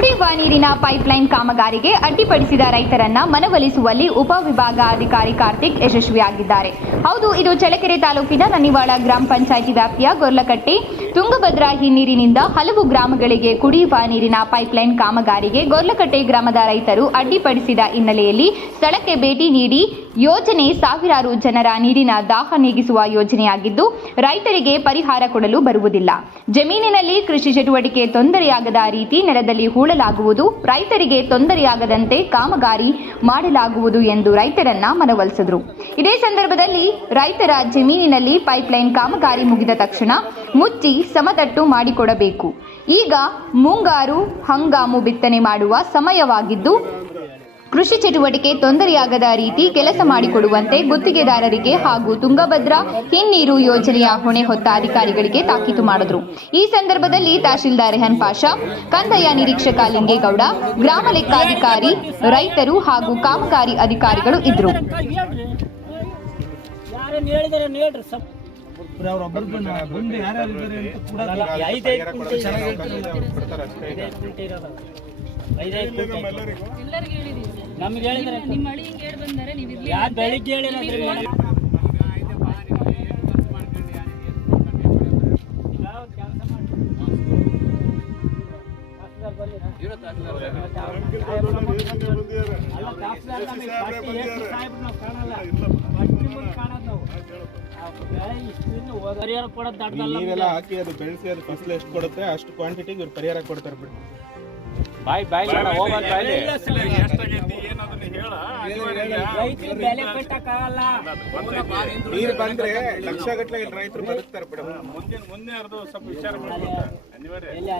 ನೀರಿನ ಪೈಪ್ಲೈನ್ ಕಾಮಗಾರಿಗೆ ಅಡ್ಡಿಪಡಿಸಿದ ರೈತರನ್ನ ಮನವೊಲಿಸುವಲ್ಲಿ ಉಪವಿಭಾಗಾಧಿಕಾರಿ ಕಾರ್ತಿಕ್ ಯಶಸ್ವಿಯಾಗಿದ್ದಾರೆ. ಹೌದು, ಇದು ಚಳ್ಳಕೆರೆ ತಾಲೂಕಿನ ನನ್ನಿವಾಳ ಗ್ರಾಮ ಪಂಚಾಯಿತಿ ವ್ಯಾಪ್ತಿಯ ಗೊರ್ಲಕಟ್ಟೆ ತುಂಗಭದ್ರಾ ಹಿನ್ನೀರಿನಿಂದ ಹಲವು ಗ್ರಾಮಗಳಿಗೆ ಕುಡಿಯುವ ನೀರಿನ ಪೈಪ್ಲೈನ್ ಕಾಮಗಾರಿಗೆ ಗೊರ್ಲಕಟ್ಟೆ ಗ್ರಾಮದ ರೈತರು ಅಡ್ಡಿಪಡಿಸಿದ ಹಿನ್ನೆಲೆಯಲ್ಲಿ ಸ್ಥಳಕ್ಕೆ ಭೇಟಿ ನೀಡಿ ಯೋಜನೆ ಸಾವಿರಾರು ಜನರ ನೀರಿನ ದಾಹ ನೀಗಿಸುವ ಯೋಜನೆಯಾಗಿದ್ದು, ರೈತರಿಗೆ ಪರಿಹಾರ ಕೊಡಲು ಬರುವುದಿಲ್ಲ. ಜಮೀನಿನಲ್ಲಿ ಕೃಷಿ ಚಟುವಟಿಕೆ ತೊಂದರೆಯಾಗದ ರೀತಿ ನೆಲದಲ್ಲಿ ಹೂಳಲಾಗುವುದು, ರೈತರಿಗೆ ತೊಂದರೆಯಾಗದಂತೆ ಕಾಮಗಾರಿ ಮಾಡಲಾಗುವುದು ಎಂದು ರೈತರನ್ನ ಮನವೊಲಿಸಿದರು. ಇದೇ ಸಂದರ್ಭದಲ್ಲಿ ರೈತರ ಜಮೀನಿನಲ್ಲಿ ಪೈಪ್ಲೈನ್ ಕಾಮಗಾರಿ ಮುಗಿದ ತಕ್ಷಣ ಮುಚ್ಚಿ ಸಮತಟ್ಟು ಮಾಡಿಕೊಡಬೇಕು. ಈಗ ಮುಂಗಾರು ಹಂಗಾಮು ಬಿತ್ತನೆ ಮಾಡುವ ಸಮಯವಾಗಿದ್ದು, ಕೃಷಿ ಚಟುವಟಿಕೆ ತೊಂದರೆಯಾಗದ ರೀತಿ ಕೆಲಸ ಮಾಡಿಕೊಡುವಂತೆ ಗುತ್ತಿಗೆದಾರರಿಗೆ ಹಾಗೂ ತುಂಗಭದ್ರಾ ಹಿನ್ನೀರು ಯೋಜನೆಯ ಹೊಣೆ ಹೊತ್ತ ಅಧಿಕಾರಿಗಳಿಗೆ ತಾಕೀತು ಮಾಡಿದರು. ಈ ಸಂದರ್ಭದಲ್ಲಿ ತಹಶೀಲ್ದಾರ್ ರೆಹನ್ ಪಾಷಾ, ಕಂದಾಯ ನಿರೀಕ್ಷಕ ಲಿಂಗೇಗೌಡ, ಗ್ರಾಮ ಲೆಕ್ಕಾಧಿಕಾರಿ, ರೈತರು ಹಾಗೂ ಕಾಮಗಾರಿ ಅಧಿಕಾರಿಗಳು ಇದ್ದರು ನಮ್ಗೆ ಹೇಳಿದ್ರೆ ನಿಮ್ಮ ಅಳಿ ಹಿಂಗೆ ಹೇಳಿ ಬಂದರೆ ನೀವು ಇರ್ಲಿ ಯಾರು ಬೆಳಿಗ್ಗೆ ಹೇಳಿಲ್ಲ ನೀರೆಲ್ಲ ಹಾಕಿ ಅದು ಬೆಳೆಸಿ ಅದು ಫಸಲು ಎಷ್ಟು ಕೊಡುತ್ತೆ ಅಷ್ಟು ಕ್ವಾಂಟಿಟಿಗೆ ಇವ್ರು ಪರಿಹಾರ ಕೊಡ್ತಾರೆ ಬಿಡಿ. ಬಾಯ್ ಬಾಯ್ ನೀರು ಬಂದ್ರೆ ಲಕ್ಷ ಗಟ್ಟಲೆ ರೈತರು ಬದುಕ್ತಾರೆ ಬಿಡಿ. ಎಲ್ಲಿ